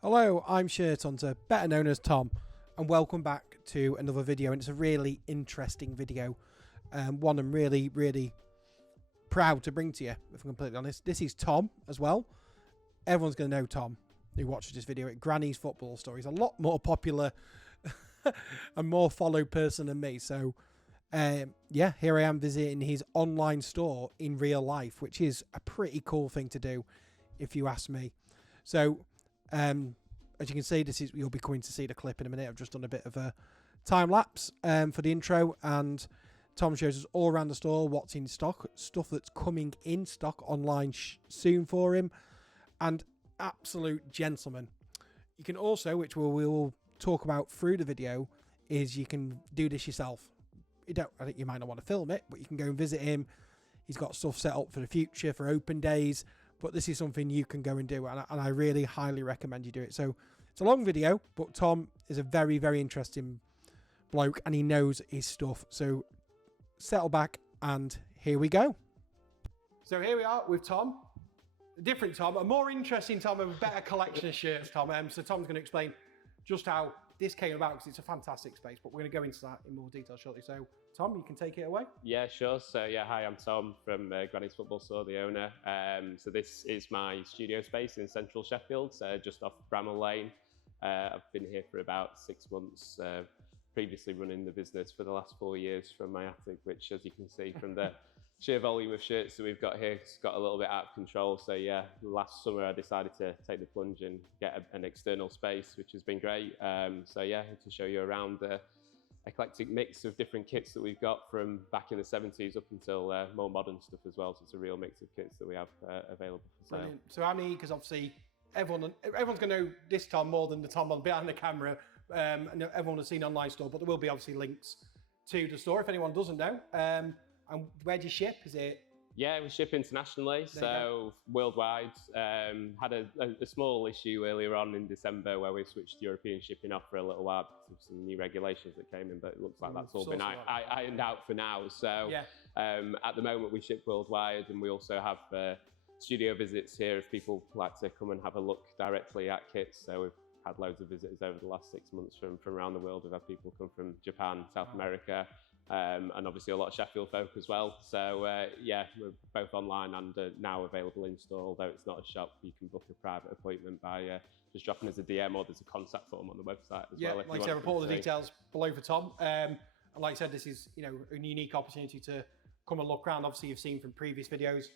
Hello, I'm Shirt Hunter, better known as Tom, and welcome back to another video. And it's a really interesting video, one I'm really proud to bring to you, if I'm completely honest. This is Tom as well. Everyone's going to know Tom who watches this video. Granny's Football Story. He's a lot more popular and more followed person than me. So, yeah, here I am visiting his online store in real life, which is a pretty cool thing to do, if you ask me. So, as you can see, you'll be coming to see the clip in a minute. I've just done a bit of a time lapse for the intro, and Tom shows us all around the store what's in stock, stuff that's coming in stock online soon for him, and absolute gentleman. You can also, which we'll talk about through the video, is you can do this yourself. I think you might not want to film it, but you can go and visit him. He's got stuff set up for the future, for open days. But this is something you can go and do, and I really highly recommend you do it. So it's a long video, but Tom is a very interesting bloke, and he knows his stuff. So settle back, and here we go. So here we are with Tom, a different Tom, a more interesting Tom, with a better collection of shirts, Tom. So Tom's going to explain just how this came about, because it's a fantastic space, but we're going to go into that in more detail shortly. So Tom, you can take it away. Yeah, sure. So yeah, hi, I'm Tom from Granny's Football Store, the owner. So this is my studio space in central Sheffield, just off Bramall Lane. I've been here for about 6 months, previously running the business for the last 4 years from my attic, which, as you can see from the sheer volume of shirts that we've got here, it's got a little bit out of control. So yeah, last summer I decided to take the plunge and get an external space, which has been great. So yeah, to show you around the eclectic mix of different kits that we've got from back in the 70s up until more modern stuff as well. So it's a real mix of kits that we have available for sale. Brilliant. So how many, because obviously everyone's going to know this Tom more than the Tom on behind the camera, and everyone has seen online store, but there will be obviously links to the store if anyone doesn't know. And where do you ship? Is it? Yeah, we ship internationally, so worldwide. Had a small issue earlier on in December where we switched European shipping off for a little while because of some new regulations that came in, but it looks like that's all been ironed out for now. So yeah. At the moment we ship worldwide, and we also have studio visits here if people like to come and have a look directly at kits. So we've had loads of visitors over the last 6 months from around the world. We've had people come from Japan, South America, and obviously a lot of Sheffield folk as well. So yeah, we're both online and now available in store. Although it's not a shop, you can book a private appointment by just dropping us a DM, or there's a contact form on the website as well. Yeah, like I said, we'll put all the details below for Tom. And like I said, this is a unique opportunity to come and look around. Obviously, you've seen from previous videos,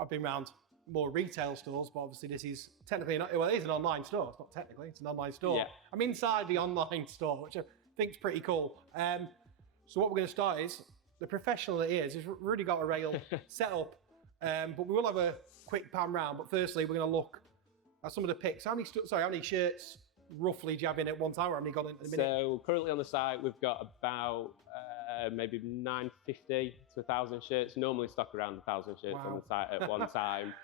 I've been around more retail stores, but obviously this is technically it is an online store. It's not technically, it's an online store. Yeah. I'm inside the online store, which I think is pretty cool. So what we're going to start is, the professional that he is, he's really got a rail set up, but we will have a quick pan round. But firstly, we're going to look at some of the picks. How many shirts roughly do you have in at one time, or how many got in a minute? So currently on the site, we've got about maybe 950 to 1,000 shirts. Normally stock around 1,000 shirts on the site at one time.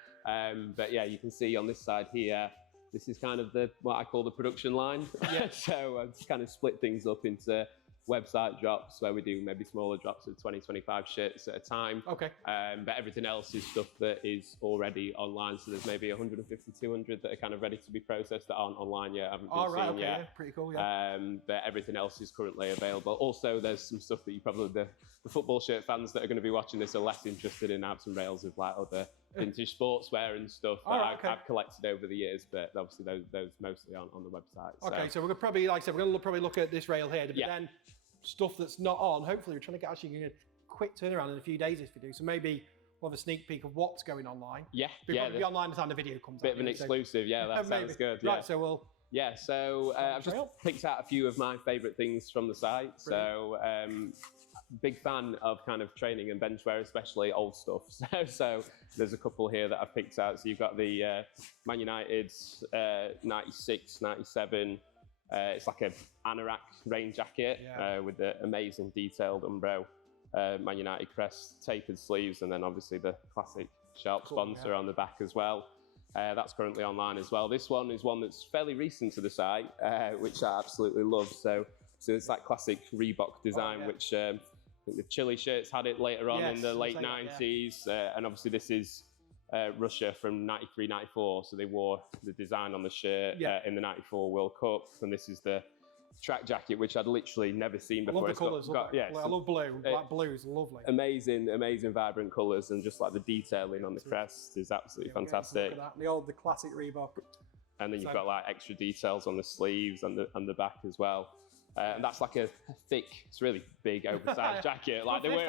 But yeah, you can see on this side here, this is kind of what I call the production line. Yeah. So I've just kind of split things up into website drops where we do maybe smaller drops of 20-25 shirts at a time. Okay. But everything else is stuff that is already online. So there's maybe 150, 200 that are kind of ready to be processed that aren't online yet, haven't been seen yet. Yeah, pretty cool, yeah. But everything else is currently available. Also, there's some stuff that you probably, the football shirt fans that are going to be watching this are less interested in. I have some rails of like other vintage sportswear and stuff that I've collected over the years, but obviously those mostly on the website. Okay, so we're going to probably, like I said, we're going to probably look at this rail here, but then stuff that's not on, hopefully we're trying to get a quick turnaround in a few days if we do. So maybe we'll have a sneak peek of what's going online. Yeah. It'll be online by the time the video comes out. Bit of an exclusive, yeah, that sounds good. Right, so we'll... Yeah, so I've just picked out a few of my favourite things from the site. Brilliant. So big fan of kind of training and bench wear, especially old stuff. So there's a couple here that I've picked out. So you've got the Man United 96, 97. It's like a anorak rain jacket with the amazing detailed Umbro Man United crest, tapered sleeves, and then obviously the classic sharp sponsor on the back as well. That's currently online as well. This one is one that's fairly recent to the site, which I absolutely love. So it's that classic Reebok design, which I think the Chile shirts had it later on in the late 90s. And obviously this is Russia from 93, 94. So they wore the design on the shirt in the 94 World Cup. And this is the track jacket, which I'd literally never seen before. I love the colours. I love blue. Black blue is lovely. Amazing, vibrant colours, and just like the detailing on the crest is absolutely fantastic. Look at that. The classic Reebok. And then you've got like extra details on the sleeves and the back as well. And that's like a thick, it's really big, oversized jacket. Like they wear,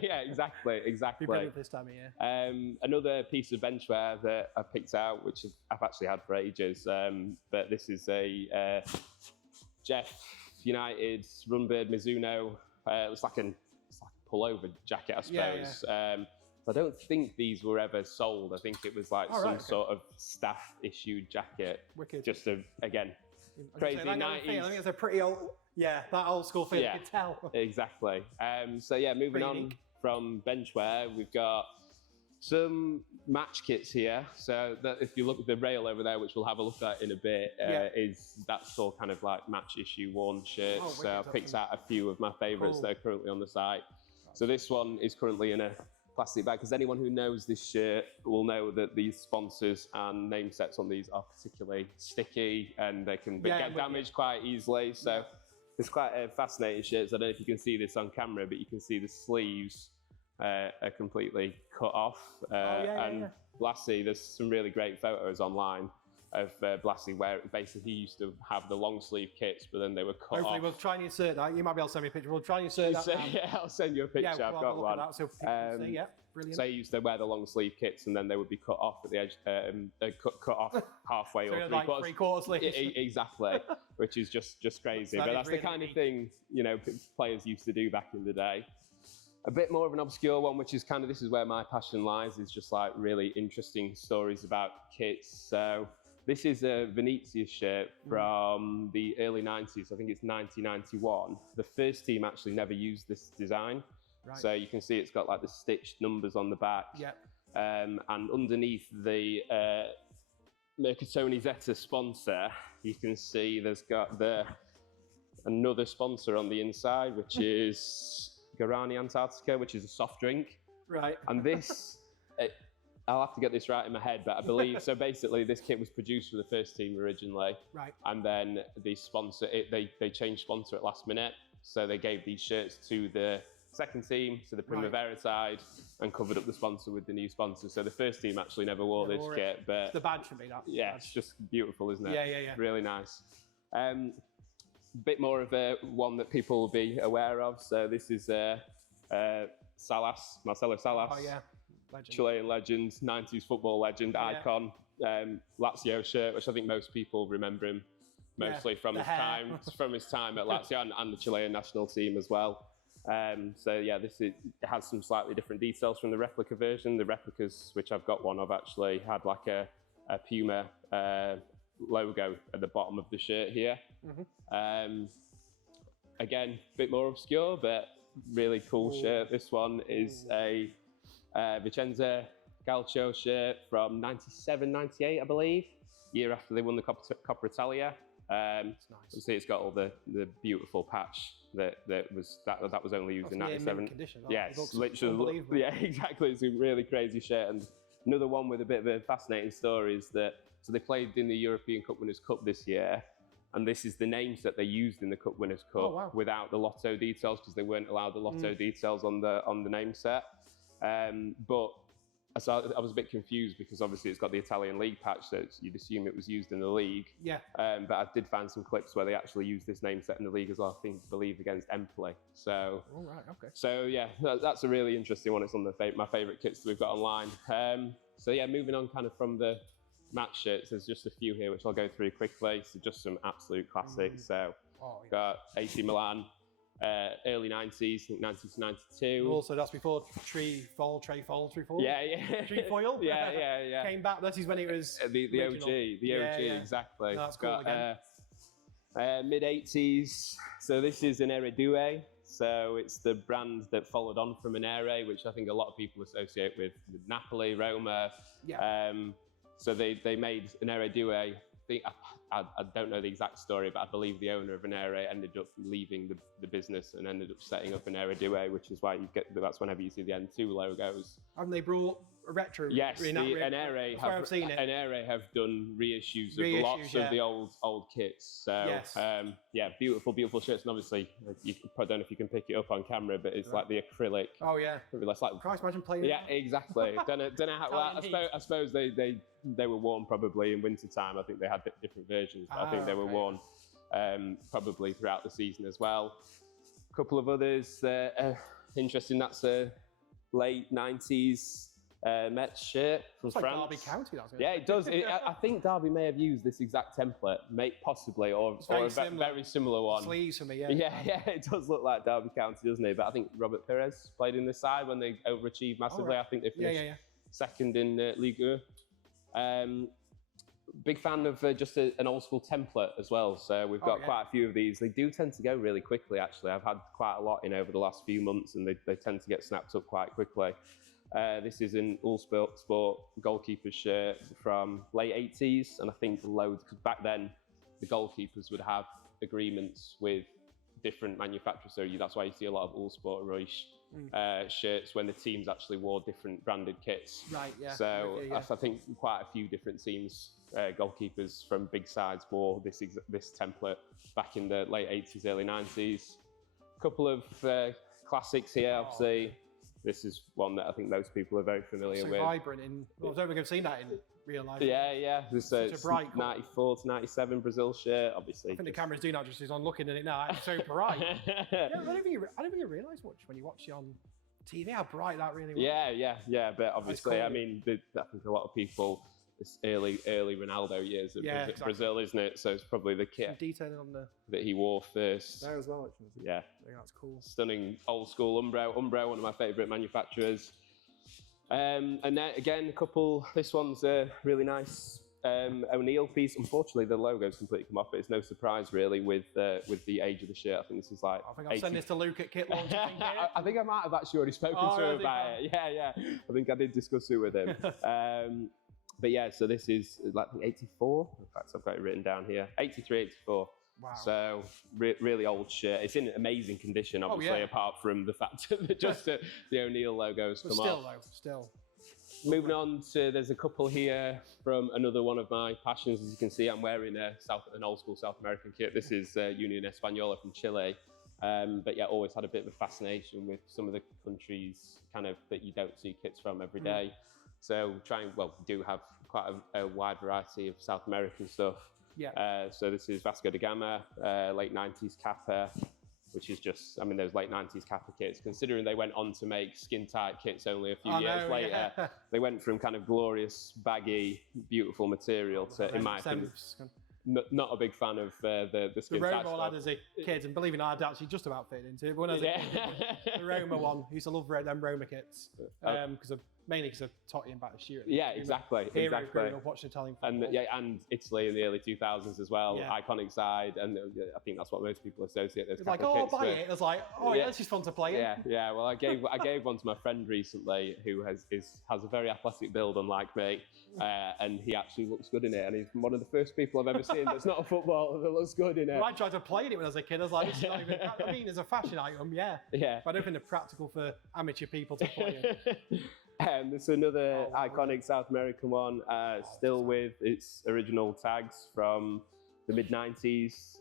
yeah, exactly. Brilliant this time of year. Another piece of benchwear that I picked out, which I've actually had for ages, but this is a Jeff United Runbird Mizuno. It's like a pullover jacket, I suppose. I don't think these were ever sold. I think it was like sort of staff-issued jacket. Wicked. Just again, crazy 90s. I think it's a pretty old, that old school feel. Yeah, you can tell. Exactly. So yeah, moving on from benchwear, we've got some match kits here. So that if you look at the rail over there, which we'll have a look at in a bit, that's all kind of like match issue worn shirts. So I picked out a few of my favourites that are currently on the site. So this one is currently in a plastic bag, because anyone who knows this shirt will know that these sponsors and name sets on these are particularly sticky and they can get damaged quite easily. So it's quite a fascinating shirt. So I don't know if you can see this on camera, but you can see the sleeves are completely cut off. Blassie, there's some really great photos online of Blassie where basically he used to have the long sleeve kits, but then they were cut off. We'll try and insert that. You might be able to send me a picture. We'll try and insert that. Yeah, I'll send you a picture. I've got one. So see. Brilliant. So he used to wear the long sleeve kits, and then they would be cut off at the edge, cut off halfway or three quarters sleeves. Exactly, which is just crazy. But that's really the kind of thing players used to do back in the day. A bit more of an obscure one, which is this is where my passion lies, is just like really interesting stories about kits. So this is a Venezia shirt from the early 90s. I think it's 1991. The first team actually never used this design. Right. So you can see it's got like the stitched numbers on the back. Yep. And underneath the Mercatoni Zeta sponsor, you can see there's got another sponsor on the inside, which is Guarani Antarctica, which is a soft drink. Right. And this, I'll have to get this right in my head, but I believe, so basically this kit was produced for the first team originally. Right. And then the sponsor, they changed sponsor at last minute. So they gave these shirts to the second team, to the Primavera side, and covered up the sponsor with the new sponsor. So the first team actually never wore this kit, but the badge should be that. Yeah, it's just beautiful, isn't it? Yeah. Really nice. Bit more of a one that people will be aware of. So this is Salas, Marcelo Salas. Oh yeah, legend. Chilean legend, 90s football legend, icon. Lazio shirt, which I think most people remember him mostly from his time at Lazio and the Chilean national team as well. So yeah, it has some slightly different details from the replica version. The replicas, which I've got one of, actually had like a Puma logo at the bottom of the shirt here. Again, a bit more obscure, but really cool shirt. This one is a Vicenza Calcio shirt from 97, 98, I believe, year after they won the Coppa Italia. It's nice. You see, it's got all the beautiful patch that was only used in 97. Yeah, it's literally, exactly. It's a really crazy shirt. And another one with a bit of a fascinating story is that they played in the European Cup Winners' Cup this year, and this is the names that they used in the Cup Winners' Cup without the lotto details, because they weren't allowed the lotto details on the name set. But I was a bit confused because obviously it's got the Italian league patch, so you'd assume it was used in the league. Yeah. But I did find some clips where they actually used this name set in the league as well, I believe against Empoli. So, So yeah, that's a really interesting one. It's on my favourite kits that we've got online. So yeah, moving on kind of from the match shirts, there's just a few here which I'll go through quickly. So just some absolute classics. So got AC Milan. Early 90s, I think 90 to 92. Also, that's before Trefoil. Yeah. Trefoil. Yeah. Came back. This is when it was the OG, exactly. No, that's cool again. Mid 80s. So this is an Eredue. So it's the brand that followed on from an Ere, which I think a lot of people associate with Napoli, Roma. Yeah. So they made an Eredue. I don't know the exact story, but I believe the owner of an Ere ended up leaving the business and ended up setting up an Eredue, which is why that's whenever you see the N2 logos. And they brought a retro. Yes, Enquires have done reissues of lots of the old kits. So yes. Yeah, beautiful shirts. And obviously, I don't know if you can pick it up on camera, but it's like the acrylic. Oh yeah. It's like, Christ, imagine playing. Yeah, exactly. don't know how. Well, I suppose they were worn probably in winter time. I think they had different versions, but I think they were worn probably throughout the season as well. A couple of others interesting. That's a late 90s Mets shirt from France. Like Derby County. Yeah, it does. I think Derby may have used this exact template, possibly, or a very similar one. Sleeves for me, yeah. Yeah, it does look like Derby County, doesn't it? But I think Robert Perez played in this side when they overachieved massively. I think they finished second in Ligue 1. Big fan of just an old school template as well. So we've got quite a few of these. They do tend to go really quickly, actually. I've had quite a lot in over the last few months, and they tend to get snapped up quite quickly. This is an All Sport goalkeeper's shirt from late 80s, and I think loads, because back then the goalkeepers would have agreements with different manufacturers, so that's why you see a lot of All Sport Rush shirts when the teams actually wore different branded kits. Right, yeah. So I think quite a few different teams, goalkeepers from big sides, wore this template back in the late 80s, early 90s. A couple of classics here, obviously. This is one that I think most people are very familiar with. Vibrant. I was never going to see that in real life. Yeah. This is 94 to 97 Brazil shirt, obviously. I think the cameras do not just on looking at it now. It's so bright. I don't think you realise much when you watch it on TV how bright that really was. Yeah. But obviously, cool. I mean, I think a lot of people. It's early Ronaldo years of Brazil, isn't it? So it's probably the kit detailing on that he wore first. There as well, actually. Yeah, that's cool. Stunning old school Umbro, one of my favourite manufacturers. And then again, a couple. This one's a really nice O'Neill piece. Unfortunately, the logo's completely come off, but it's no surprise really with the age of the shirt. I think this is like. I think I'll send this to Luke at Kit Launch. I think I might have actually already spoken to him about it. Yeah. I think I did discuss it with him. But yeah, so this is like 84. In fact, I've got it written down here. 83, 84. Wow. So really old shirt. It's in amazing condition, obviously, apart from the fact that just the O'Neill logo's come off. Still. Moving on to, there's a couple here from another one of my passions. As you can see, I'm wearing an old school South American kit. This is Union Española from Chile. But yeah, always had a bit of a fascination with some of the countries kind of that you don't see kits from every day. So we do have quite a wide variety of South American stuff. Yeah. So this is Vasco da Gama, late 90s Kappa, which is just, I mean, those late 90s Kappa kits, considering they went on to make skin-tight kits only a few years later, they went from kind of glorious, baggy, beautiful material to, in my opinion, not a big fan of the skin-tight stuff. The Roma lad as a kid, and believe it or not, I'd actually just about fit into it. But when I was a kid, the Roma one, I used to love them Roma kits, mainly because of Totti and Battistini. Yeah, exactly. Watching Italian football. And Italy in the early 2000s as well, iconic side, and I think that's what most people associate those. It's like, buy it. It's like, it's just fun to play. Yeah. Well, I gave one to my friend recently who has a very athletic build, unlike me, and he actually looks good in it. And he's one of the first people I've ever seen that's not a footballer that looks good in it. Well, I tried to play in it when I was a kid. I was like, this is not even. I mean, as a fashion item, but I don't think they're practical for amateur people to play in. There's another iconic South American one, still with its original tags from the mid-90s.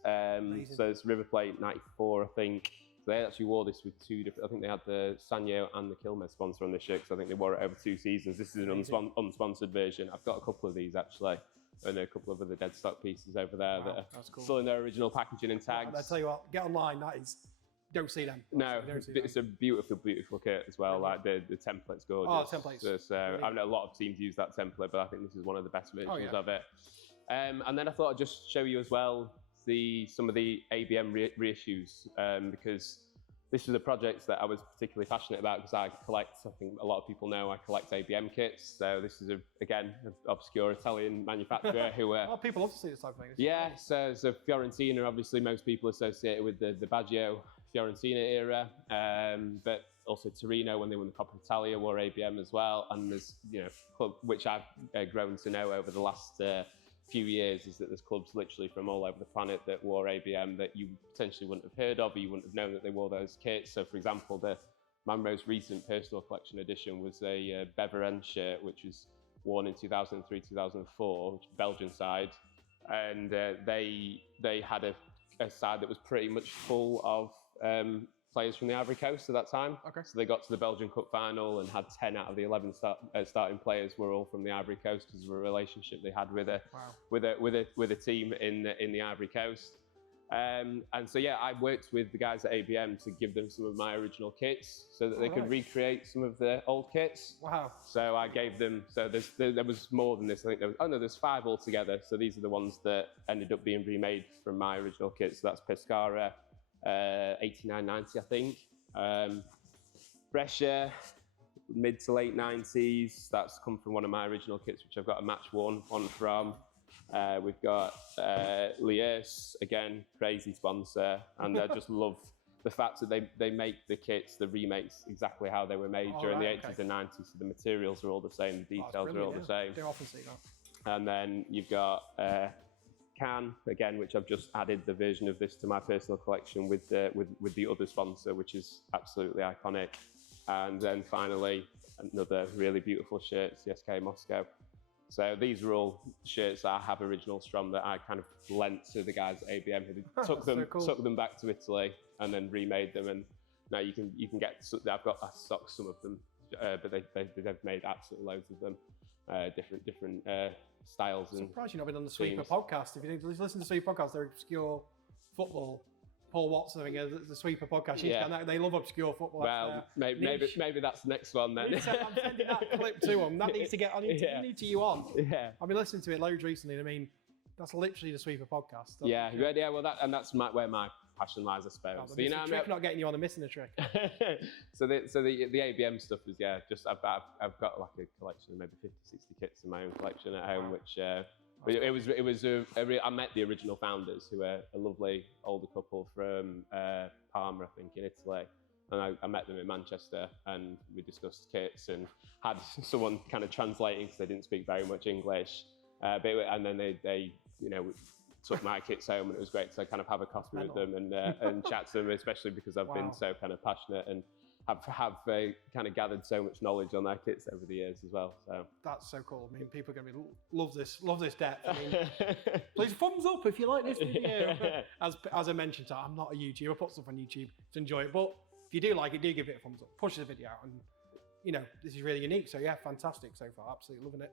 So it's River Plate 94, I think. So they actually wore this with two different, I think they had the Sanyo and the Quilmes sponsor on this shirt, because I think they wore it over 2 seasons. This is an unsponsored version. I've got a couple of these actually, and a couple of other dead stock pieces over there that are still in their original packaging and tags. I tell you what, get online, don't see them. No, it's a beautiful kit as well. Like the template's gorgeous. Oh, templates. So I know a lot of teams use that template, but I think this is one of the best versions of it. And then I thought I'd just show you as well some of the ABM reissues, because this was a project that I was particularly passionate about, because I collect, I think a lot of people know I collect ABM kits. So this is, again, an obscure Italian manufacturer who... people love to see this type of thing. Yeah, so Fiorentina, obviously most people associate it with the Baggio Fiorentina era, but also Torino when they won the Coppa Italia wore ABM as well. And there's, club which I've grown to know over the last few years, is that there's clubs literally from all over the planet that wore ABM that you potentially wouldn't have heard of, or you wouldn't have known that they wore those kits. So for example, the my most recent personal collection edition was a Beveren shirt, which was worn in 2003, 2004, which Belgian side. And they had a side that was pretty much full of players from the Ivory Coast at that time. Okay. So they got to the Belgian Cup final and had 10 out of the 11 starting players were all from the Ivory Coast because of a relationship they had with a team in the Ivory Coast. And so yeah, I worked with the guys at ABM to give them some of my original kits so that they could recreate some of the old kits. Wow. So I gave them, so there was more than this. I think there's 5 altogether. So these are the ones that ended up being remade from my original kits. So that's Pescara, 89-90, I think. Brescia, mid to late 90s. That's come from one of my original kits, which I've got a match worn one from. We've got Liers, again, crazy sponsor, and I just love the fact that they make the kits, the remakes, exactly how they were made during the 80s and 90s. So the materials are all the same, the details are all the same. They often see that. And then you've got Can, again, which I've just added the version of this to my personal collection with the other sponsor, which is absolutely iconic. And then finally, another really beautiful shirt, CSK Moscow. So these are all shirts that I have originals from that I kind of lent to the guys at ABM who took them back to Italy and then remade them. And now you can get. I've got stocked some of them, but they've made absolutely loads of them, different styles. I'm surprised you've not been on the Sweeper podcast. If you listen to Sweeper podcast, they're obscure football. Paul Watson, the Sweeper podcast. They love obscure football. Well, maybe that's the next one then. I'm sending that clip to them. That needs to get on. You need to you on. Yeah. I've been listening to it loads recently. I mean, that's literally the Sweeper podcast. Yeah. Well, that's where my passion lies, I suppose. So, you know, trick not getting you on, missing a trick. so the ABM stuff is just I've got like a collection of maybe 50, 60 kits in my own collection at home, which. I met the original founders, who are a lovely older couple from Parma, I think, in Italy. And I met them in Manchester, and we discussed kits and had someone kind of translating because they didn't speak very much English. And then they took my kits home, and it was great to kind of have a coffee with them and chat to them, especially because I've been so kind of passionate and have kind of gathered so much knowledge on their kits over the years as well. So that's so cool. I mean, people are going to love this depth. I mean, please thumbs up if you like this video. As I mentioned, I'm not a YouTuber. I put stuff on YouTube to enjoy it, but if you do like it, do give it a thumbs up. Push the video out, and this is really unique. So yeah, fantastic so far. Absolutely loving it.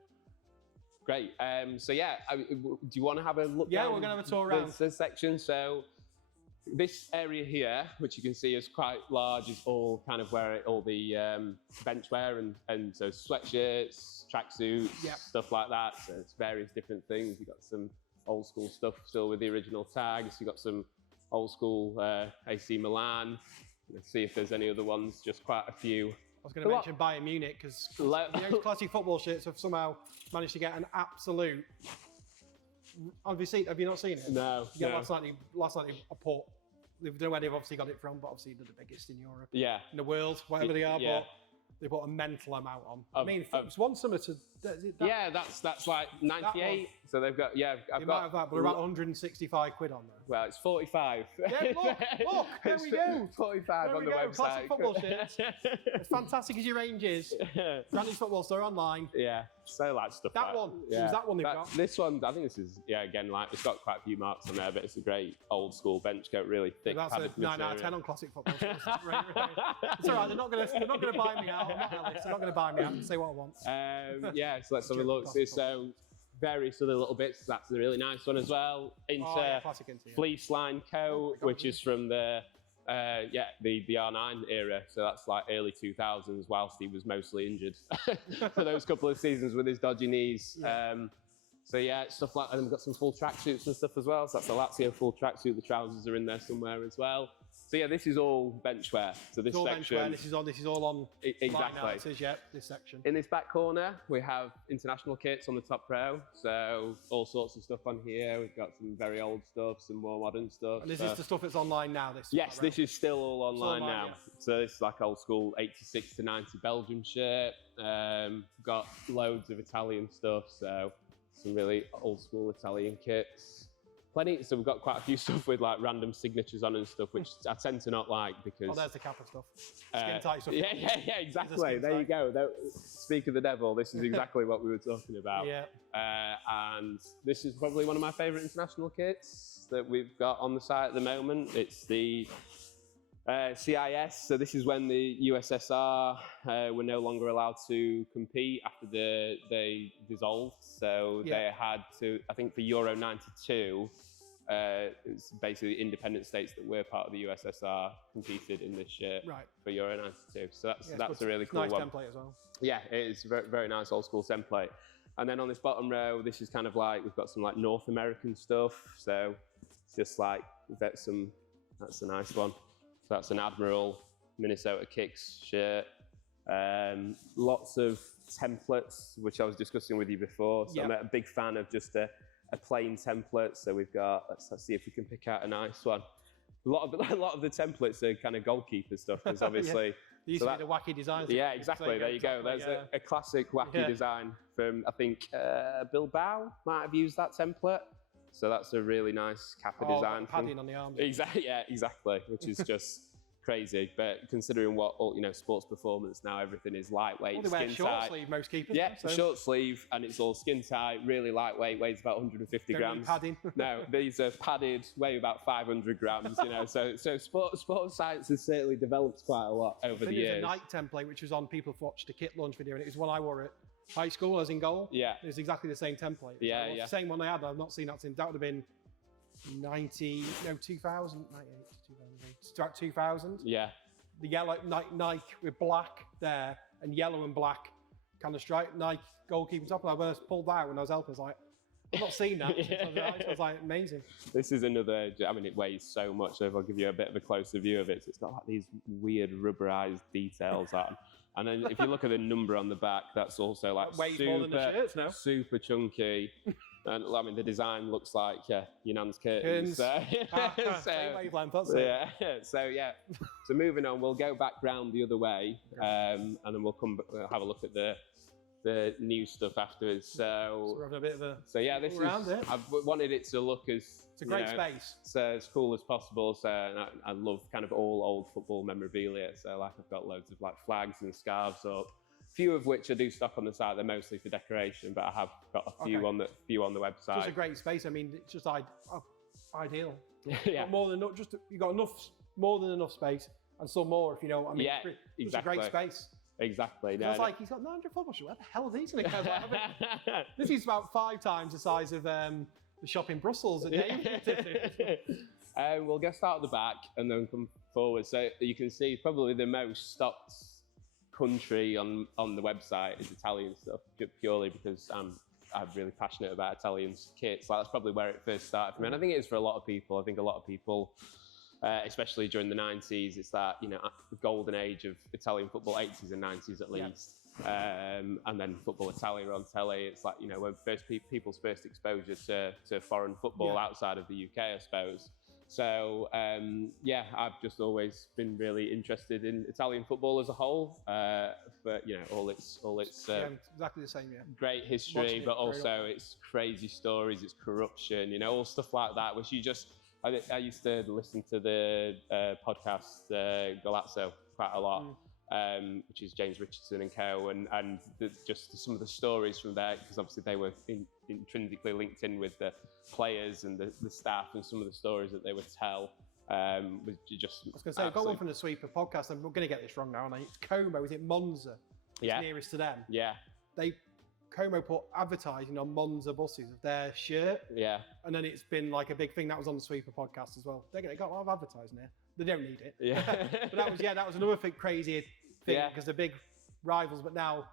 Great. So yeah, do you want to have a look? Yeah, we're going to have a tour around this section. So. This area here, which you can see is quite large, is all kind of where all the bench wear and so sweatshirts, tracksuits, stuff like that. So it's various different things. You've got some old school stuff still with the original tags. You've got some old school AC Milan. Let's see if there's any other ones, just quite a few. I was going to mention Bayern Munich because the classic football shirts have somehow managed to get an absolute... Have you not seen it? No. Yeah, last night I bought. I don't know where they've obviously got it from, but obviously they're the biggest in Europe. Yeah. In the world, whatever they are, but they put a mental amount on. I mean, it's one summer to. That's like 98. So they've got I've got have that, but about 165 quid on there. Well, it's 45. Yeah, look, there we go. 45 on the website. Classic football shirts. As fantastic as your range is. Granny's Football Store online. Yeah, so like stuff. That one. Yeah. Was that one they've got? This one, I think this is again like it's got quite a few marks on there, but it's a great old school bench coat, really thick. That's a 9 out of 10 on classic football shirts. It's all right. They're not going to buy me out. I'm not Alex. They're not going to buy me out and say what I want. So let's have a look. So various other little bits. That's a really nice one as well. Fleece line coat, which is from the R9 era. So that's like early 2000s, whilst he was mostly injured for those couple of seasons with his dodgy knees. Stuff like that. And we've got some full tracksuits and stuff as well. So that's a Lazio full tracksuit. The trousers are in there somewhere as well. So yeah, this is all bench wear. So this section, this is all on. Exactly. It says, this section. In this back corner, we have international kits on the top row. So all sorts of stuff on here. We've got some very old stuff, some more modern stuff. And is this the stuff that's online now? This is still all online now. Yeah. So this is like old school 86 to 90 Belgium shirt. Got loads of Italian stuff. So some really old school Italian kits. plenty. So we've got quite a few stuff with like random signatures on and stuff, which I tend to not like because. Oh, there's the Kappa stuff. Skin tight stuff. Yeah, exactly. There you go. Speak of the devil. This is exactly what we were talking about. Yeah. And this is probably one of my favourite international kits that we've got on the site at the moment. It's the CIS. So this is when the USSR were no longer allowed to compete after they dissolved. So they had to, I think for Euro 92, it's basically independent states that were part of the USSR competed in this shirt for Euro 92. So that's a really cool nice one. template as well. Yeah, it is a very, very nice old school template. And then on this bottom row, this is kind of like, we've got some like North American stuff. So it's just like, that's a nice one. So that's an Admiral Minnesota Kicks shirt. Lots of templates, which I was discussing with you before. So I'm a big fan of just a plain template. So we've got, let's see if we can pick out a nice one. A lot of the templates are kind of goalkeeper stuff, because obviously. These are the wacky designs. Yeah, exactly. There you go. There's a classic wacky design from, I think, Bilbao might have used that template. So that's a really nice Kappa design. Padding on the arms. Exactly. Yeah, exactly. Which is just crazy. But considering what sports performance now, everything is lightweight, they wear skin short tight. sleeve, most keepers. Yeah, short sleeve, and it's all skin tight, really lightweight, weighs about 150 grams. Padding. No, these are padded, weigh about 500 grams. So sports science has certainly developed quite a lot over the years. There's a Nike template which was on people have watched a kit launch video, and it was one I wore at high school. I was in goal. Yeah, it was exactly the same template. Yeah, the same one I had. I've not seen that since. That would have been 2000, 98 to 2000. About 2000. Yeah. The yellow Nike with black there and yellow and black kind of stripe Nike goalkeeper top. Like when I pulled that when I was helping, I was like, I've not seen that. I was like, amazing. This is another. I mean, it weighs so much. So if I'll give you a bit of a closer view of it, so it's got like these weird rubberized details on. And then if you look at the number on the back, that's also like more than the shirts now. Super chunky. And I mean, the design looks like your nan's curtains. Same wavelength, that's it. So moving on, we'll go back round the other way, and then we'll have a look at the new stuff afterwards. So we're having a bit of a this is. I've wanted it to look as it's a great space. So as cool as possible. So I love kind of all old football memorabilia. So like I've got loads of like flags and scarves up. Few of which I do stock on the site. They're mostly for decoration, but I have got a few on the website. It's just a great space. I mean, it's just ideal. Yeah. More than just you got more than enough space, and some more if you know what I mean. Yeah, it's a great space. Exactly. No, like he's got 900 football shoes. Where the hell are these? This is about 5 times the size of the shop in Brussels at David. We'll get start at the back and then come forward. So you can see probably the most stocked country on the website is Italian stuff, purely because I'm really passionate about Italian kits. Like that's probably where it first started for me, and I think it is for a lot of people. I think a lot of people, especially during the 90s, it's that the golden age of Italian football, 80s and 90s at least, and then Football Italia on telly. It's like when people's first exposure to foreign football outside of the UK, I suppose. So I've just always been really interested in Italian football as a whole, but all its exactly the same, great history, but also its crazy stories, its corruption, all stuff like that, which you just. I used to listen to the podcast Galazzo quite a lot, which is James Richardson and co, and just some of the stories from there, because obviously they were intrinsically linked in with the players and the staff, and some of the stories that they would tell was just. I was going to say, I've got one from the Sweeper podcast. I'm going to get this wrong now, and it's Como. Is it Monza? It's nearest to them. Yeah. Como put advertising on Monza buses of their shirt. Yeah. And then it's been like a big thing. That was on the Sweeper podcast as well. They got a lot of advertising here. They don't need it. Yeah. But that was another crazy thing, because they're big rivals, but now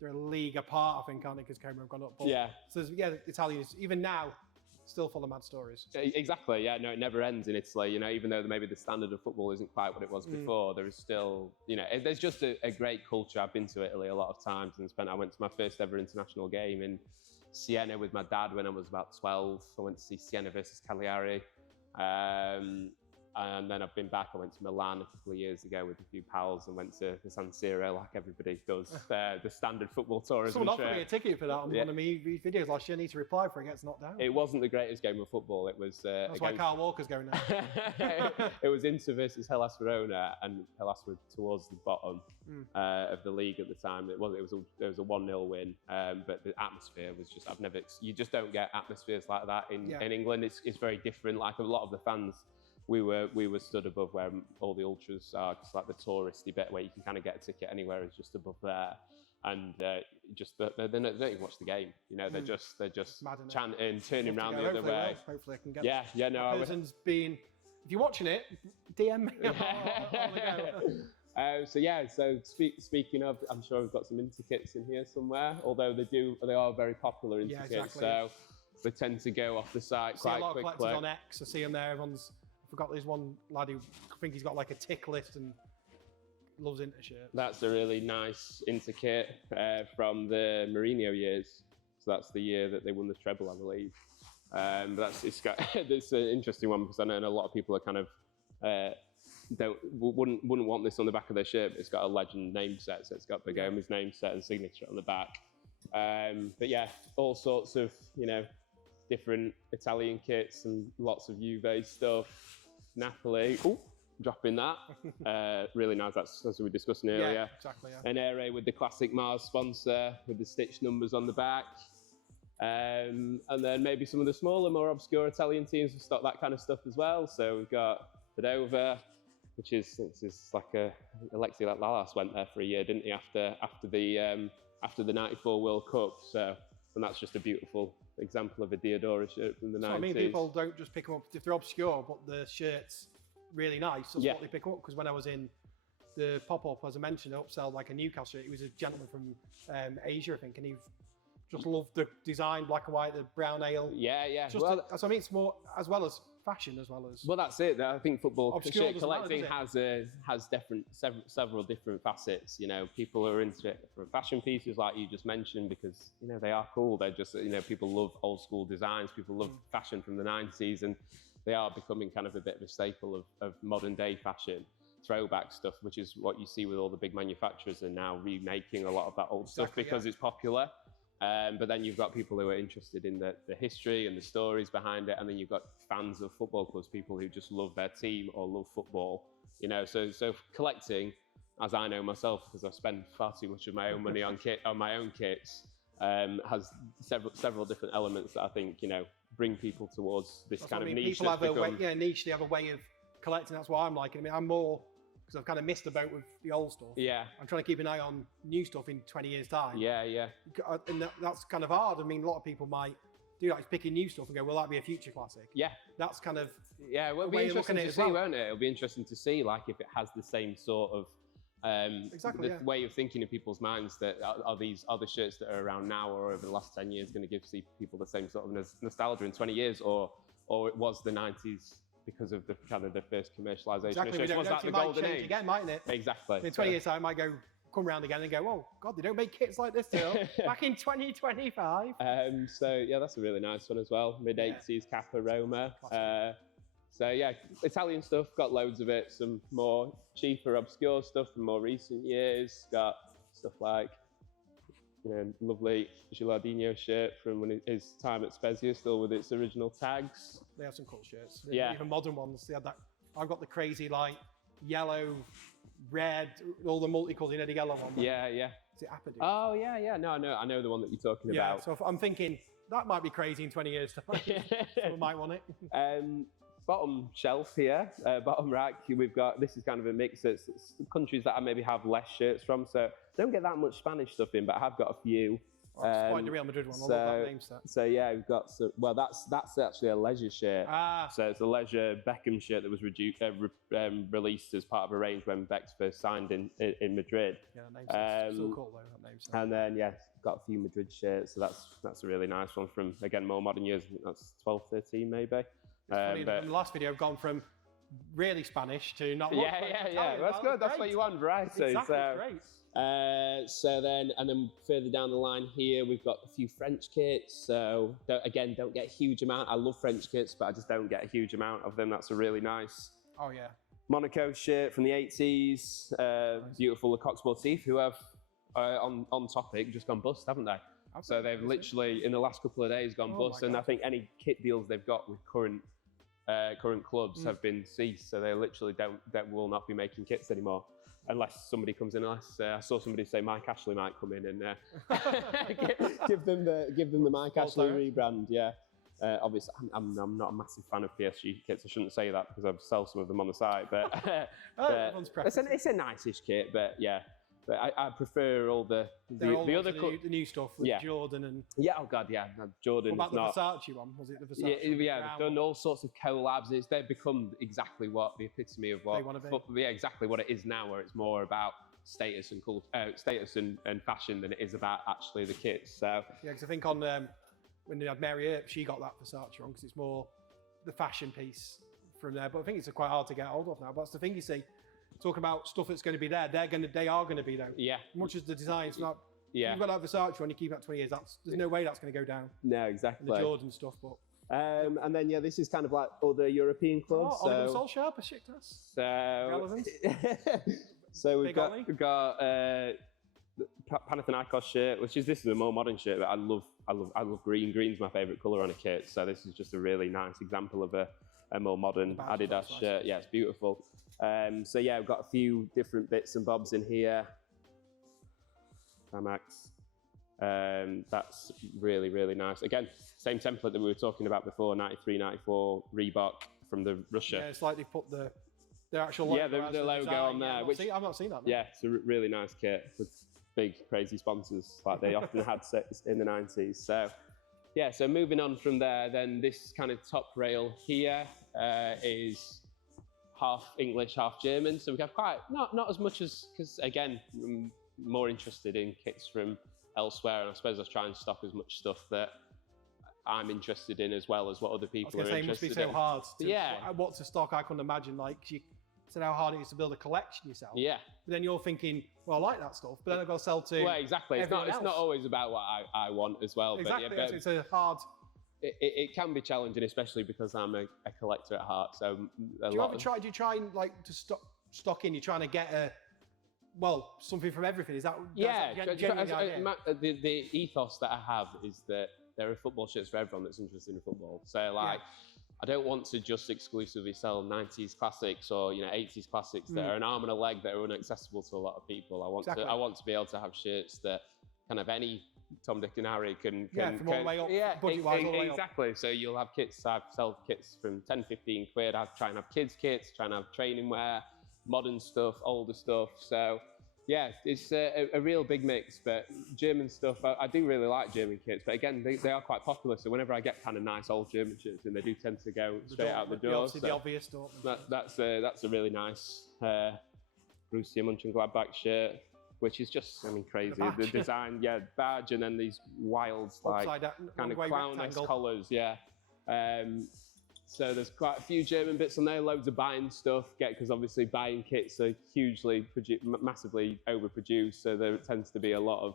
they're a league apart, I think, aren't they? Because Como have gone up. But, so the Italians, even now, still full of mad stories. Exactly. Yeah. No, it never ends in Italy. Even though maybe the standard of football isn't quite what it was before, there is still, there's just a great culture. I've been to Italy a lot of times and I went to my first ever international game in Siena with my dad when I was about 12. I went to see Siena versus Cagliari. And then I've been back. I went to Milan a couple of years ago with a few pals and went to the San Siro like everybody does, the standard football tourism Someone offered trip. me a ticket for that on one of my videos last year. I need to reply before it gets knocked down. It wasn't the greatest game of football. It was That's why Carl Walker's going now. It was Inter versus Hellas Verona, and Hellas were towards the bottom of the league at the time. It was a 1-0 win, but the atmosphere was just you just don't get atmospheres like that in England. It's very different. Like a lot of the fans. We were stood above where all the ultras are, just like the touristy bit where you can kind of get a ticket anywhere is just above there, and they don't even watch the game. You know, they're just chanting, turning around the other way. Hopefully, I can get. Yeah. No, person's being. If you're watching it, DM me. So speaking of, I'm sure we've got some Inter kits in here somewhere. Although they are very popular Inter kits, exactly. So they tend to go off the site quite quickly. A lot of collectors on X. I see them there. Everyone's. I forgot there's one lad who I think he's got like a tick list and loves Inter shirts. That's a really nice Inter kit from the Mourinho years. So that's the year that they won the treble, I believe. But it's an interesting one because I know a lot of people are kind of wouldn't want this on the back of their shirt. But it's got a legend name set, so it's got Bergoma's name set and signature on the back. But yeah, all sorts of different Italian kits and lots of Juve stuff. Napoli, dropping that. Really nice, that's as we were discussing earlier. Yeah, exactly, yeah. An Aire with the classic Mars sponsor with the stitched numbers on the back. And then maybe some of the smaller, more obscure Italian teams have stocked that kind of stuff as well. So we've got Padova, which is like Alexi Lalas went there for a year, didn't he, after the '94 World Cup. So, and that's just a beautiful example of a Diodora shirt from the 90s. I mean, people don't just pick them up if they're obscure, but the shirt's really nice. That's what they pick up. Because when I was in the pop-up, as I mentioned, I upsell like a Newcastle shirt. He was a gentleman from Asia, I think, and he just loved the design, black and white, the brown ale. Yeah. So I mean, it's more as well as fashion, as well as. Well, that's it. I think football obscure shirt collecting has several different facets. People are into it for fashion pieces, like you just mentioned, because they are cool. They're just people love old school designs. People love fashion from the '90s, and they are becoming kind of a bit of a staple of modern day fashion. Throwback stuff, which is what you see with all the big manufacturers, are now remaking a lot of that old stuff because it's popular. But then you've got people who are interested in the history and the stories behind it, and then you've got fans of football clubs, people who just love their team or love football. So collecting, as I know myself, because I spend far too much of my own money on my own kits, has several different elements that I think bring people towards this kind of niche. People have a way, niche. They have a way of collecting. That's why I'm liking. I mean, I'm more. Because I've kind of missed the boat with the old stuff. Yeah. I'm trying to keep an eye on new stuff in 20 years' time. Yeah. And that's kind of hard. I mean, a lot of people might do that, picking new stuff and go, will that be a future classic? Yeah. That's kind of well, it'll be interesting to see, won't it? It'll be interesting to see, like, if it has the same sort of way of thinking in people's minds, that are the shirts that are around now or over the last 10 years going to give people the same sort of nostalgia in 20 years, or it was the 90s because of the first commercialisation. Exactly. Was that the golden age again, mightn't it? Exactly. In 20 years' time, I might come round again and go, oh God, they don't make kits like this still. Back in 2025. So yeah, that's a really nice one as well. Mid-80s Kappa Roma. So yeah, Italian stuff, got loads of it. Some more cheaper, obscure stuff from more recent years. Got stuff like lovely Gilardino shirt from his time at Spezia, still with its original tags. They have some cool shirts. Yeah. Even modern ones. They had that. I've got the crazy yellow, red, all the multicolours. The yellow one. Yeah. Is it Apodee? Oh yeah. No, I know the one that you're talking about. So I'm thinking that might be crazy in 20 years' time. Someone might want it. Bottom shelf here, bottom rack, we've got, this is kind of a mix. It's countries that I maybe have less shirts from, so don't get that much Spanish stuff in, but I have got a few. Quite the Real Madrid one. I love that name set. So yeah, we've got some. Well, that's actually a leisure shirt. So it's a leisure Beckham shirt that was released as part of a range when Beck's first signed in Madrid. Yeah, that name set's still cool though. That name set. And then got a few Madrid shirts. So that's a really nice one from, again, more modern years. I think that's 12, 13. Maybe. In the last video, I've gone from really Spanish to not. Yeah. That's good. That's what you want, variety. Exactly, great. So then further down the line here, we've got a few French kits. So don't get a huge amount. I love French kits, but I just don't get a huge amount of them. That's a really nice Oh yeah. Monaco shirt from the 80s. Nice. Beautiful, the Coxmore Teeth, who have, on topic, just gone bust, haven't they? So they've literally, in the last couple of days, gone bust. And I think any kit deals they've got with current clubs have been ceased. So they literally will not be making kits anymore. Unless somebody comes in, I saw somebody say Mike Ashley might come in and give them the Mike Ashley rebrand. Yeah, obviously I'm not a massive fan of PSG kits. I shouldn't say that because I sell some of them on the site, but, it's a nice-ish kit. But yeah, but I prefer all the other the new stuff with Jordan and oh god, yeah, Jordan. What about the Versace one? Was it the Versace? Yeah, they've done all sorts of collabs. They've become exactly what the epitome of what they want to be. Yeah, exactly what it is now, where it's more about status and fashion than it is about actually the kits. So yeah, because I think on when they had Mary Earp, she got that Versace one because it's more the fashion piece from there. But I think it's quite hard to get hold of now. But that's the thing, you see. Talking about stuff that's going to be there, they are going to be there. Yeah. Much as the design's not. Yeah. You've got that Versace one, you keep that 20 years. There's no way that's going to go down. No, exactly. And the Jordan stuff, but. And then this is kind of like other European clubs. Oliver Solskjaer, Besiktas. So. Relevant. So we've got Panathinaikos shirt, this is a more modern shirt, but I love green. Green's my favourite colour on a kit. So this is just a really nice example of a more modern Adidas shirt. Yeah, it's beautiful. So yeah, we've got a few different bits and bobs in here. Max. That's really, really nice. Again, same template that we were talking about before, 93, 94 Reebok from the Russia. Yeah, it's like they put the actual logo. Yeah, the logo on there. I've not seen that. No. Yeah, it's a really nice kit with big, crazy sponsors like they often had in the 90s. So yeah, so moving on from there, then this kind of top rail here is half English, half German. So we have quite, not as much as, because again, I'm more interested in kits from elsewhere. And I suppose I try and stock as much stuff that I'm interested in as well as what other people are interested in. It must be so hard what to stock. I couldn't imagine, like, you said how hard it is to build a collection yourself. Yeah. But then you're thinking, well, I like that stuff, but then I've got to sell to exactly. It's not always about what I want as well. Exactly, but it's a hard... It can be challenging, especially because I'm a collector at heart. So do you try and like to stock in? You're trying to get something from everything. Is that the ethos that I have is that there are football shirts for everyone that's interested in football. So I don't want to just exclusively sell 90s classics or 80s classics that are an arm and a leg that are inaccessible to a lot of people. I want to be able to have shirts that kind of any Tom, Dick and Harry can from all the way up, budget-wise, all the way up. Exactly. So you'll have kits. I sell kits from 10, 15 quid. I try and have kids kits, try and have training wear, modern stuff, older stuff. So yeah, it's a real big mix. But German stuff, I do really like German kits. But again, they are quite popular. So whenever I get kind of nice old German shirts, and they do tend to go straight out the door. Obviously, the obvious door. That's a really nice Borussia Mönchengladbach shirt, which is just, crazy. The design, badge, and then these wild, kind of clown-esque collars, so there's quite a few German bits on there, loads of buying stuff, because obviously buying kits are hugely, massively overproduced, so there tends to be a lot of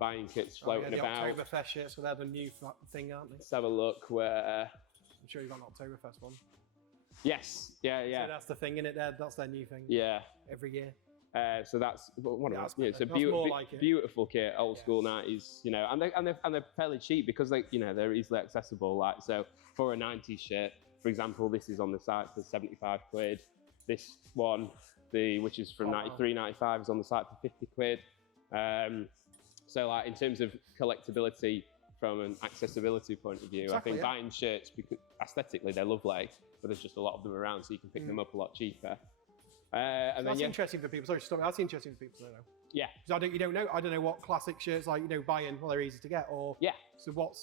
buying kits floating about. The Oktoberfest shirts, so they're the new thing, aren't they? Let's have a look where... I'm sure you've got an Oktoberfest one. Yes, yeah. So that's the thing, innit? That's their new thing. Yeah. Every year. So that's it's a beautiful kit, old school 90s, and they're fairly cheap because they're easily accessible. Like, so for a 90s shirt, for example, this is on the site for 75 quid. This one, which is from 93, 95, is on the site for 50 quid. So like in terms of collectability from an accessibility point of view, I think buying shirts, because aesthetically they're lovely, but there's just a lot of them around, so you can pick them up a lot cheaper. And that's interesting for people. Sorry, stop. That's interesting for people to know. Yeah. Because I don't know what classic shirts like buying. Well, they're easy to get. Or So what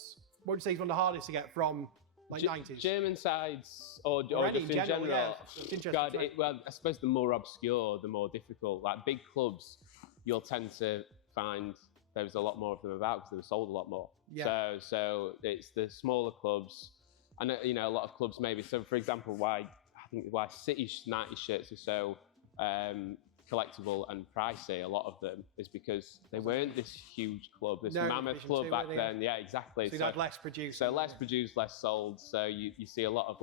would you say is one of the hardest to get from 90s? German sides or just in general. Yeah, it's interesting. Well, I suppose the more obscure, the more difficult. Like big clubs, you'll tend to find there's a lot more of them about because they were sold a lot more. Yeah. So it's the smaller clubs, and a lot of clubs maybe. So for example, why City's 90s shirts are so collectible and pricey, a lot of them, is because they weren't this huge club, this mammoth club back then. Yeah, exactly. So you had less produced. So less produced, less sold. So you see a lot of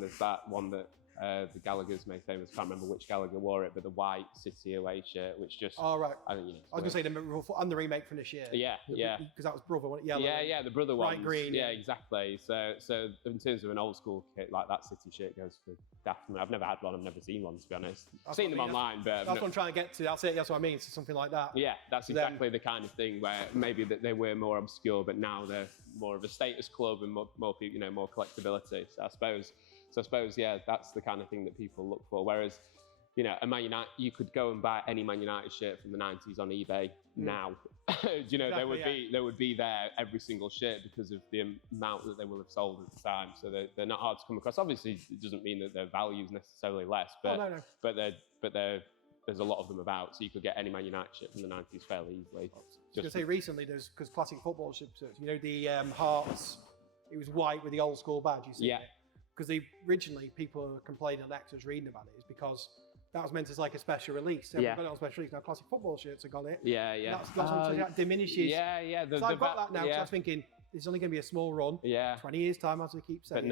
there's that one that the Gallagher's made famous. I can't remember which Gallagher wore it, but the white City away shirt, which just right. I don't, you know. I was going to say the remake from this year. Yeah, because that was Brother, wasn't it? Yellow. Yeah, the Brother bright ones. green. Yeah, exactly. So in terms of an old school kit, like that City shirt goes for definitely. I've never had one. I've never seen one, to be honest. I've seen them online, but that's what I'm trying to get to. That's it. That's what I mean. So something like that. Yeah, that's exactly the kind of thing where maybe that they were more obscure, but now they're more of a status club and more people, you know, more collectability. So I suppose, yeah, that's the kind of thing that people look for. Whereas, you know, a Man United, you could go and buy any Man United shirt from the 90s on eBay now. You know, exactly, they would be there every single shirt because of the amount that they will have sold at the time. So they're not hard to come across. Obviously, it doesn't mean that their value is necessarily less, but there's a lot of them about. So you could get any Man United shirt from the 90s fairly easily. I was going to say recently, because classic football shirts, you know, the Hearts, it was white with the old school badge. You see, because originally people were complaining on X was reading about it is because that was meant as like a special release. So got it on special release. Now classic football shirts have got it. That's what I'm saying, that diminishes. So I've got that now because I was thinking it's only going to be a small run. 20 years time, as we keep saying.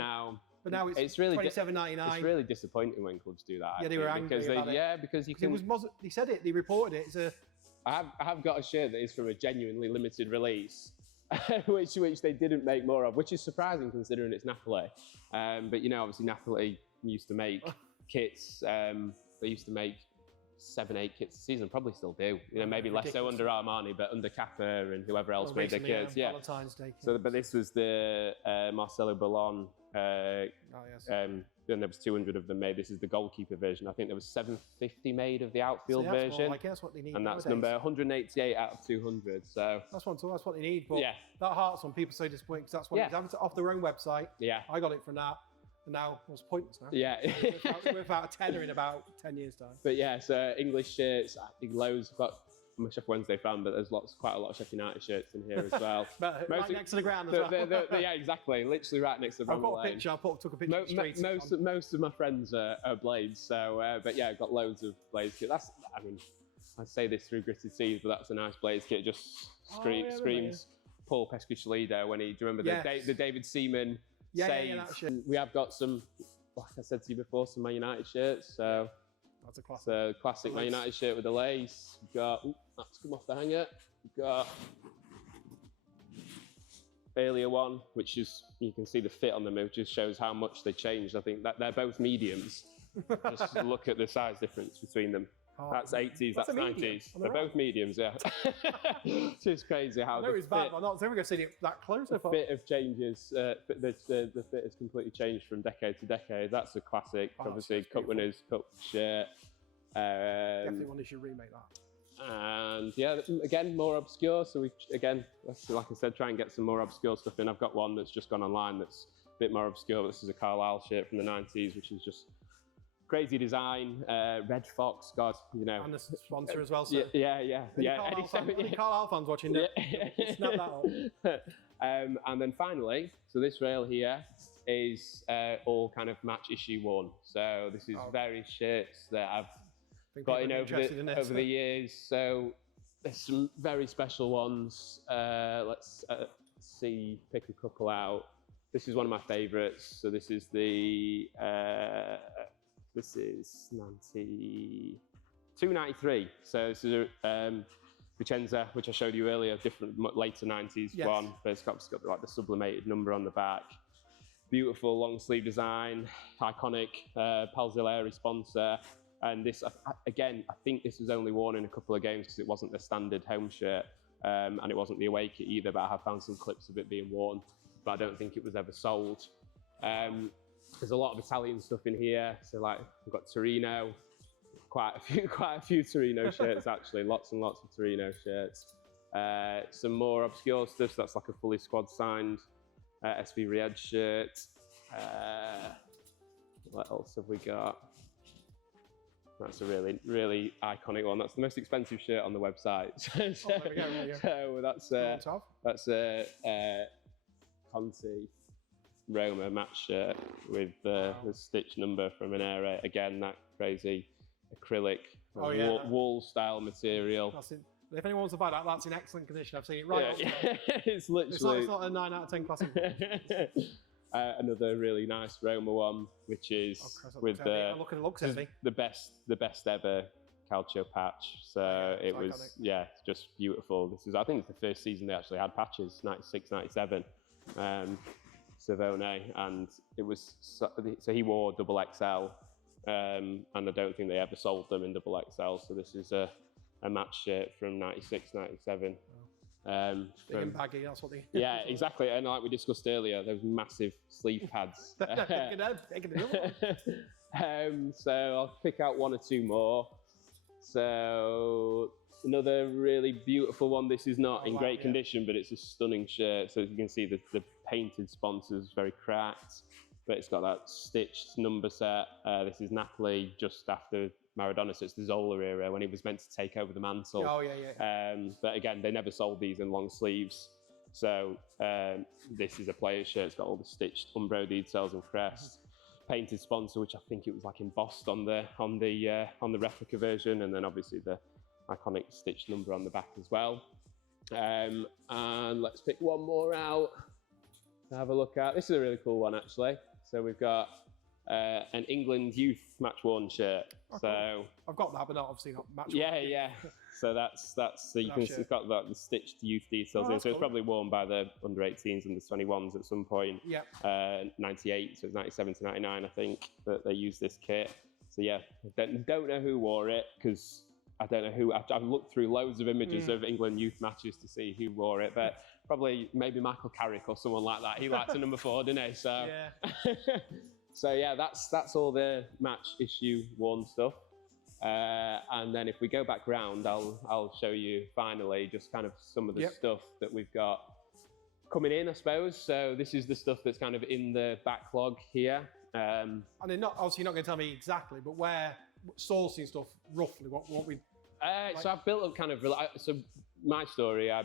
But now it's really $27.99. It's really disappointing when clubs do that. Yeah, they were angry about it. Because you can. They said it. They reported it. It's a. I have got a shirt that is from a genuinely limited release, which they didn't make more of, which is surprising considering it's Napoli. But you know, obviously Napoli used to make kits. They used to make 7-8 kits a season, probably still do. You know, maybe less so under Armani, but under Kappa and whoever else made their kits. Valentine's Day kits. So, but this was the Marcelo Ballon. And there was 200 of them made. This is the goalkeeper version. I think there was 750 made of the outfield version. I guess what they need. And that's number 188 out of 200. So that's what they need. But that Hearts one, people are so disappointed because that's what it's advertised off their own website. I got it from that. And now it's pointless now. We're about a tenner in about 10 years' time. But yeah, so English shirts, I think loads. I've got, I'm a Sheffield Wednesday fan, but there's quite a lot of Sheffield United shirts in here as well. But right next to the ground as well. Yeah, exactly. Literally right next to the Bramall Lane. Took a picture of the street. Most of my friends are Blades, so, but yeah, I've got loads of Blades kit. I mean, I say this through gritted seas, but that's a nice Blades kit. Just screams Paul Pescasolido when do you remember the David Seaman saves? We have got some, like I said to you before, some Man United shirts, so. That's a classic. So classic Man United shirt with the lace. We've got, that's come off the hanger. We've got earlier one, which is, you can see the fit on them, it just shows how much they changed. I think that they're both mediums. Just look at the size difference between them. That's 80s, that's 90s. They're both mediums, yeah. It's just crazy how the fit... bad, but I'm not going to see it that close. The fit of changes, the fit has completely changed from decade to decade. That's a classic, obviously, Cup Winners' Cup shirt. Definitely one they should remake that. And yeah, again, more obscure. So like I said, try and get some more obscure stuff in. I've got one that's just gone online that's a bit more obscure. This is a Carlisle shirt from the 90s, which is just crazy design, Red Fox, God, you know. And the sponsor as well, so. Yeah. Carlisle fans watching it. Snap that up. And then finally, so this rail here is all kind of match issue worn. So this is various shirts that I've got in over the years. So there's some very special ones. Let's see, pick a couple out. This is one of my favourites. So this is the... This is 293. So this is Vicenza, which I showed you earlier, different later 90s one. But it's got like the sublimated number on the back. Beautiful long sleeve design, iconic Palzolari sponsor. And this, again, I think this was only worn in a couple of games because it wasn't the standard home shirt and it wasn't the away kit either, but I have found some clips of it being worn, but I don't think it was ever sold. There's a lot of Italian stuff in here. So like we've got Torino, quite a few Torino shirts actually, lots and lots of Torino shirts. Some more obscure stuff. So that's like a fully squad signed SV Riyadh shirt. What else have we got? That's a really, really iconic one. That's the most expensive shirt on the website. So that's Conti Roma match shirt with the stitch number from an era. Again, that crazy acrylic wool style material. If anyone wants to buy that, that's in excellent condition. I've seen it right. It's literally. It's not a 9 out of 10 classic. Another really nice Roma one, which is with the best ever Calcio patch. So it was iconic. Just beautiful. This is, I think it's the first season they actually had patches, 96, 97. Savone, and it was so he wore double XL, and I don't think they ever sold them in double XL. So this is a match shirt from 96, 97. Big and baggy, that's what they... Yeah, exactly. And like we discussed earlier, those massive sleeve pads. So I'll pick out one or two more. So another really beautiful one. This is not in great condition, but it's a stunning shirt. So as you can see, the painted sponsor is very cracked, but it's got that stitched number set. This is Napoli just after Maradona, so it's the Zola era when he was meant to take over the mantle. But again, they never sold these in long sleeves. So this is a player's shirt. It's got all the stitched Umbro details and crest. Painted sponsor, which I think it was like embossed on the replica version, and then obviously the iconic stitched number on the back as well. And let's pick one more out to have a look at. This is a really cool one actually. So we've got an England youth match worn shirt. So I've got that, but obviously not match worn. Yeah. So that's so you can see it's got the stitched youth details in. So it's probably worn by the under 18s and the 21s at some point. 98, so it's 97 to 99, I think, that they used this kit. So yeah, don't know who wore it because I don't know who. I've looked through loads of images of England youth matches to see who wore it, but probably maybe Michael Carrick or someone like that. He liked a number 4, didn't he? So so yeah, that's all the match issue worn stuff. And then if we go back round, I'll show you finally just kind of some of the stuff that we've got coming in, I suppose. So this is the stuff that's kind of in the backlog here. And then obviously you're not going to tell me exactly, but where sourcing stuff roughly, what we. So I've built up kind of. So my story, I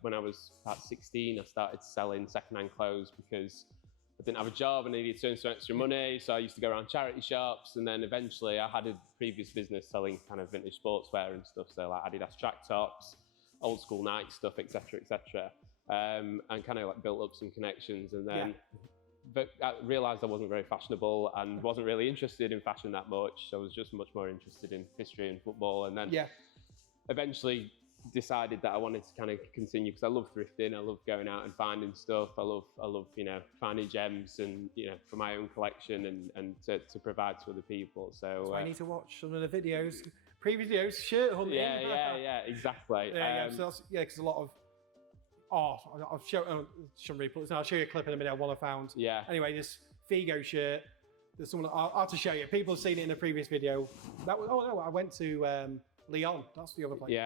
when I was about 16, I started selling secondhand clothes because I didn't have a job and I needed to earn some extra money. So I used to go around charity shops, and then eventually I had a previous business selling kind of vintage sportswear and stuff. So like Adidas track tops, old school Nike stuff, etc., etc. And kind of like built up some connections, and then. But I realised I wasn't very fashionable and wasn't really interested in fashion that much. So I was just much more interested in history and football. And then eventually decided that I wanted to kind of continue because I love thrifting. I love going out and finding stuff. I love finding gems and for my own collection and to provide to other people. So I need to watch some of the videos, previous videos, shirt hunting. Yeah, exactly. So because a lot of. I'll show I'll show you a clip in a minute of one I found. Anyway, this Figo shirt. There's someone I'll have to show you. People have seen it in the previous video. That was I went to Lyon. That's the other place.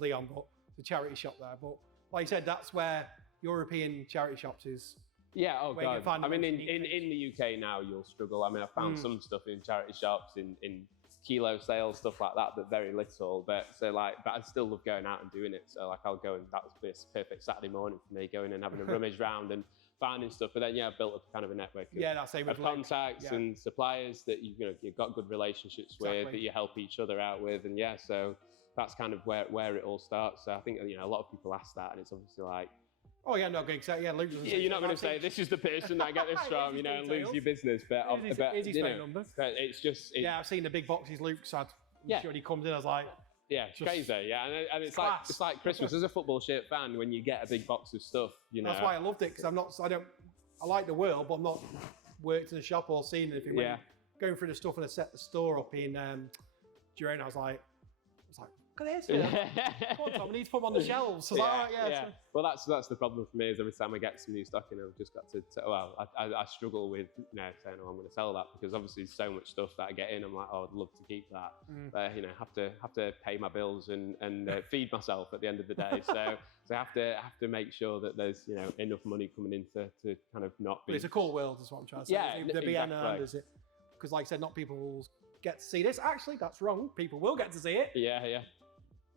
Lyon, but the charity shop there. But like you said, that's where European charity shops is. God. I mean, in the UK now, you'll struggle. I mean, I found some stuff in charity shops in kilo sales, stuff like that, but very little. But I still love going out and doing it. So like I'll go, and that was this perfect Saturday morning for me, going and having a rummage round and finding stuff. But then I've built up kind of a network of contacts and suppliers that you've got good relationships with, that you help each other out with, and so that's kind of where it all starts. So I think a lot of people ask that, and it's obviously like. Oh yeah, I'm not going to say Luke doesn't say you're not going to say this is the person that I get this from, and lose your business. But here's his phone number. But it's just I've seen the big boxes Luke's had. When he comes in, I was like, it's crazy, and it's class. It's like Christmas as a football shirt fan when you get a big box of stuff. That's why I loved it, because I like the world, but I'm not worked in a shop or seen anything. When going through the stuff and I set the store up in Girona, I was like. Look at this. Come on, Tom, we need to put them on the shelves. So Well, that's the problem for me is every time I get some new stock in, I've just got to I struggle with saying, I'm going to sell that, because obviously there's so much stuff that I get in. I'm like, I'd love to keep that. But have to pay my bills and feed myself at the end of the day. So I have to make sure that there's enough money coming in to kind of not be. But it's a cool world, is what I'm trying to say. Exactly. Because like I said, not people will get to see this. Actually, that's wrong. People will get to see it.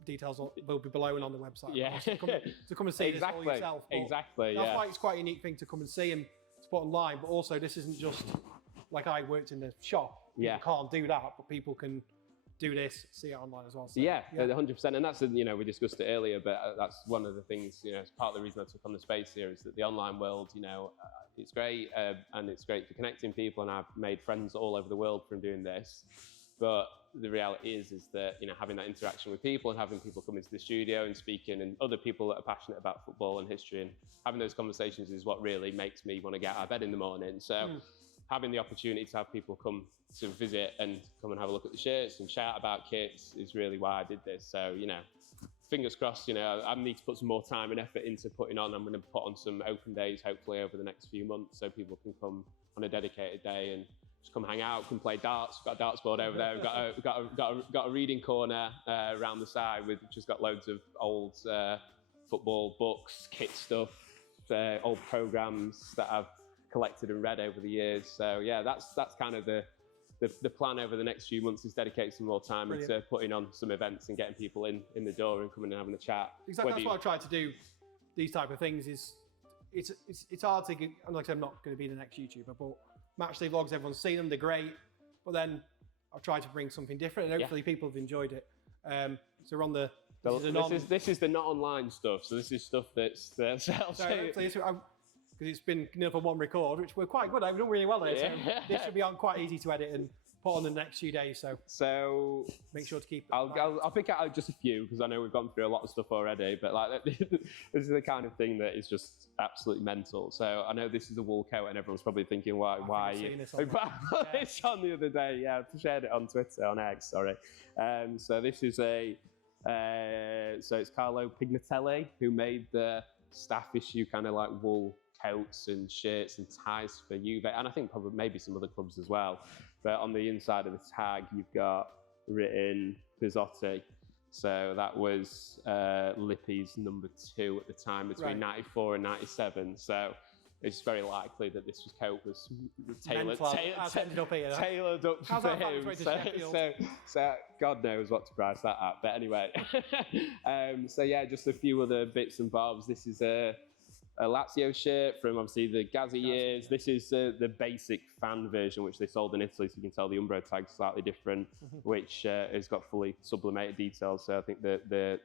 Details will be below and on the website. To come and see this all yourself. Exactly. That's why it's quite a unique thing to come and see and to put online. But also, this isn't just like I worked in the shop. You can't do that, but people can do this, see it online as well. So, 100%. And that's we discussed it earlier, but that's one of the things. It's part of the reason I took on the space here is that the online world. it's great, and it's great for connecting people, and I've made friends all over the world from doing this. But the reality is that, you know, having that interaction with people and having people come into the studio and speaking, and other people that are passionate about football and history, and having those conversations is what really makes me want to get out of bed in the morning. So having the opportunity to have people come to visit and come and have a look at the shirts and shout about kits is really why I did this. So, you know, fingers crossed, you know, I need to put some more time and effort into putting on. I'm going to put on some open days, hopefully, over the next few months, so people can come on a dedicated day and just come hang out, come play darts. We've got a darts board over there. We've got a reading corner around the side, with just got loads of old football books, kit stuff, old programs that I've collected and read over the years. So yeah, that's kind of the plan over the next few months, is dedicate some more time into putting on some events and getting people in the door and coming and having a chat. Exactly, that's what I try to do. These type of things is it's hard to get, and like I said, I'm not going to be the next YouTuber, but matchday vlogs, everyone's seen them, they're great. But then I'll try to bring something different, and hopefully people have enjoyed it. So we're on the. This is the not online stuff. So this is stuff that's so hopefully, because it's been for one record, which we're quite good at. We've done really well there. So this should be on quite easy to edit and put on the next few days. So make sure to keep. I'll pick out just a few, because I know we've gone through a lot of stuff already. But like this is the kind of thing that is just absolutely mental. So I know this is a wool coat, and everyone's probably thinking, why? It's on the other day. Yeah, I shared it on Twitter, on X. Sorry. So this is so it's Carlo Pignatelli who made the staff issue kind of like wool coats and shirts and ties for Juve, and I think probably maybe some other clubs as well. But on the inside of the tag, you've got written Pizzotti. So that was Lippi's number 2 at the time, between 94 and 97. So it's very likely that this coat was tailored up for him. So God knows what to price that at. But anyway, so yeah, just a few other bits and bobs. This is a Lazio shirt from obviously the Gazzi years. This is the basic fan version, which they sold in Italy, so you can tell the Umbro tag's slightly different, which has got fully sublimated details. So I think the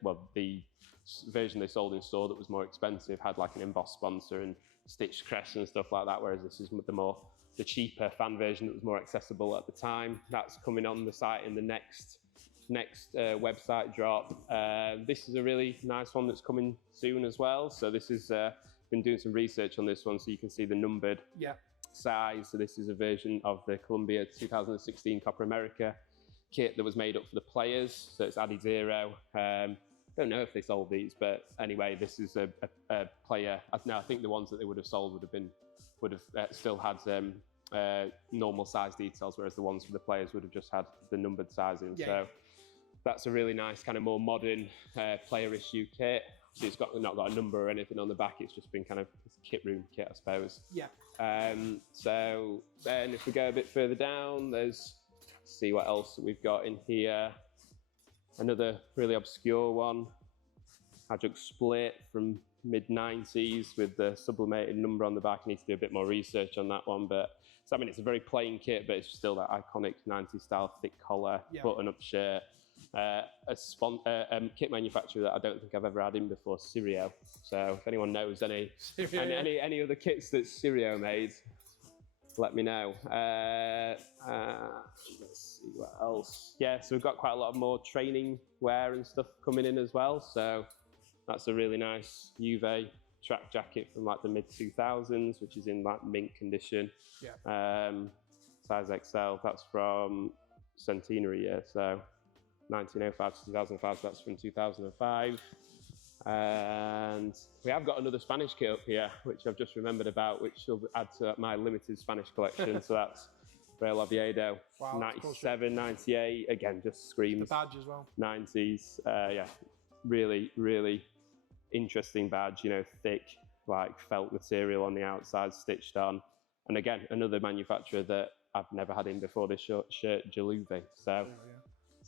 version they sold in store that was more expensive had like an embossed sponsor and stitched crest and stuff like that, whereas this is the cheaper fan version that was more accessible at the time. That's coming on the site in the next website drop. This is a really nice one that's coming soon as well. So this is been doing some research on this one, so you can see the numbered size. So this is a version of the Columbia 2016 Copa America kit that was made up for the players. So it's Adi Zero. Don't know if they sold these, but anyway, this is a player. I think the ones that they would have sold would have still had normal size details, whereas the ones for the players would have just had the numbered sizing. So that's a really nice kind of more modern player issue kit. So it's not got a number or anything on the back. It's just been kind of kit room kit, I suppose. So then if we go a bit further down, let's see what else we've got in here. Another really obscure one, Hajduk Split from mid-90s with the sublimated number on the back. I need to do a bit more research on that one, but so, I mean, it's a very plain kit, but it's still that iconic 90s style thick collar, button-up shirt. A kit manufacturer that I don't think I've ever had in before, Sirio. So if anyone knows any other kits that Sirio made, let me know. Let's see what else. Yeah, so we've got quite a lot of more training wear and stuff coming in as well. So that's a really nice Juve track jacket from like the mid-2000s, which is in like mint condition. Size XL. That's from centenary year, so 1905 to 2005. So that's from 2005. And we have got another Spanish kit up here, which I've just remembered about, which will add to my limited Spanish collection. So that's Real Oviedo, 97, 98. Again, just screams. The badge as well. 90s. Yeah, really, really interesting badge. You know, thick, like felt material on the outside, stitched on. And again, another manufacturer that I've never had in before this shirt, Jaluve. So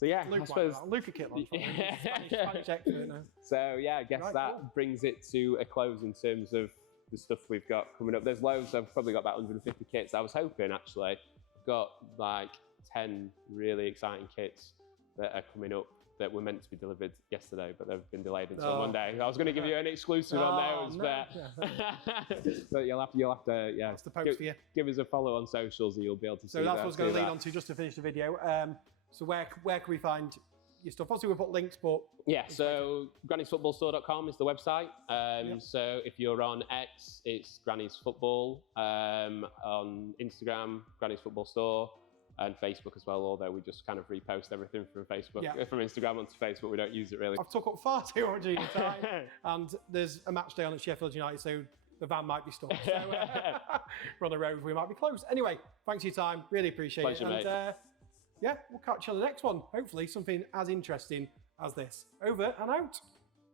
yeah, Luke, I suppose Luca kit one. Spanish expert now. So yeah, I guess that brings it to a close in terms of the stuff we've got coming up. There's loads. I've probably got about 150 kits. I was hoping actually got like 10 really exciting kits that are coming up that were meant to be delivered yesterday, but they've been delayed until Monday. I was going to give you an exclusive on those, but you'll have to That's the post for you. Give us a follow on socials, and you'll be able to see. So that's what I was going to lead on to just to finish the video. So where can we find your stuff? Obviously, we'll put links, but yeah. So granniesfootballstore.com is the website. So if you're on X, it's Granny's Football. On Instagram, Granny's Football Store. And Facebook as well, although we just kind of repost everything from Facebook, from Instagram onto Facebook. We don't use it really. I've took up far too much of your time, and there's a match day on at Sheffield United, so the van might be stopped. So we're on the road, we might be closed. Anyway, thanks for your time. Really appreciate it. Mate. And yeah, we'll catch you on the next one. Hopefully something as interesting as this. Over and out.